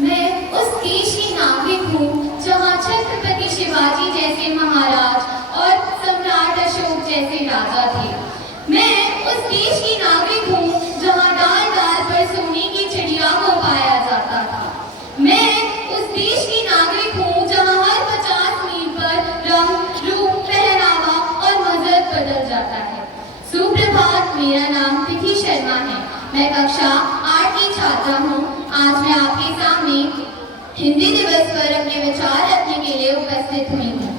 मैं उस देश की नागरिक हूँ जहाँ छत्रपति शिवाजी जैसे महाराज और सम्राट अशोक जैसे राजा थे। मैं उस देश की नागरिक हूँ जहाँ डाल डाल पर सोने की चिड़िया को पाया जाता था। मैं उस देश की नागरिक हूँ जहाँ हर 50 मील पर रंग, रूप, पहनावा और मजहब बदल जाता है। सुप्रभात, मेरा नाम तिथि शर्मा है। मैं कक्षा 8 की छात्रा हूँ। आज मैं आपके सामने हिंदी दिवस पर अपने विचार रखने के लिए उपस्थित हुई हूँ।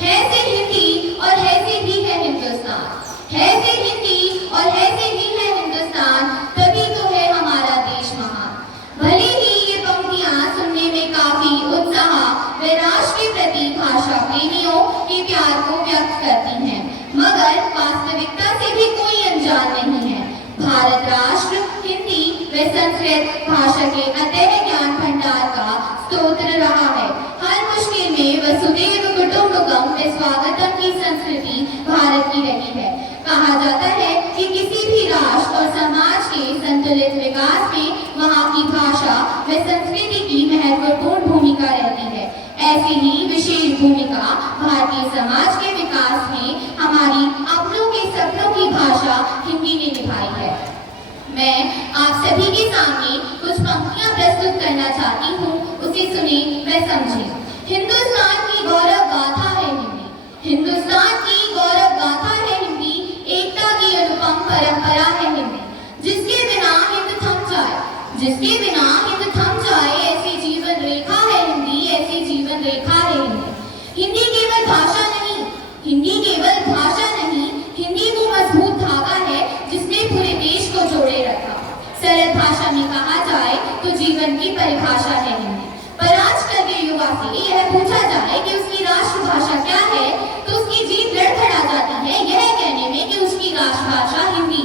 है से हिंदी और है से ही है हिंदुस्तान, है से हिंदी और है से ही है हिंदुस्तान, तभी तो है हमारा देश महान। भले ही ये पंक्तियाँ सुनने में काफी उत्साह व राष्ट्र के प्रति भाषा प्रेमियों के प्यार को व्यक्त करती हैं, मगर वास्तविकता से भी कोई अनजान नहीं है। भारत राष्ट्र हिंदी व संस्कृत भाषा के अतः ज्ञान भंडार का स्तोत्र रहा है। हर मुश्किल में वसुधैव कुटुंबकम व स्वागतम की संस्कृति भारत की रही है। कहा जाता है कि किसी भी राष्ट्र और समाज के संतुलित विकास में वहाँ की भाषा व संस्कृति की महत्वपूर्ण भूमिका रहती है। ऐसी ही विशेष भूमिका भारतीय समाज के विकास में हमारी अपनों के सपनों की भाषा हिंदी ने निभाई है। मैं आप सभी के सामने कुछ पंक्तियां प्रस्तुत करना चाहती हूँ, उसे सुने व समझें। हिंदुस्तान की गौरव गाथा है हिंदी, हिंदुस्तान की गौरव गाथा है हिंदी, एकता की अनुपम परंपरा है हिंदी। जिसके बिना हिंद थम जाए, जिसके बिना हिंद थम जाए, ऐसी जीवन रेखा है हिंदी, ऐसी जीवन रेखा है हिंदी। हिंदी केवल भाषा नहीं, हिंदी केवल भाषा नहीं, हिंदी वो मजबूत धागा है जिसने पूरे देश को जोड़े रखा। सरल भाषा में कहा जाए तो जीवन की परिभाषा है हिंदी। पर आजकल के युवा से यह पूछा जाए कि उसकी राष्ट्रभाषा क्या है, तो उसकी जीभ लड़खड़ा जाती है यह कहने में कि उसकी राष्ट्रभाषा हिंदी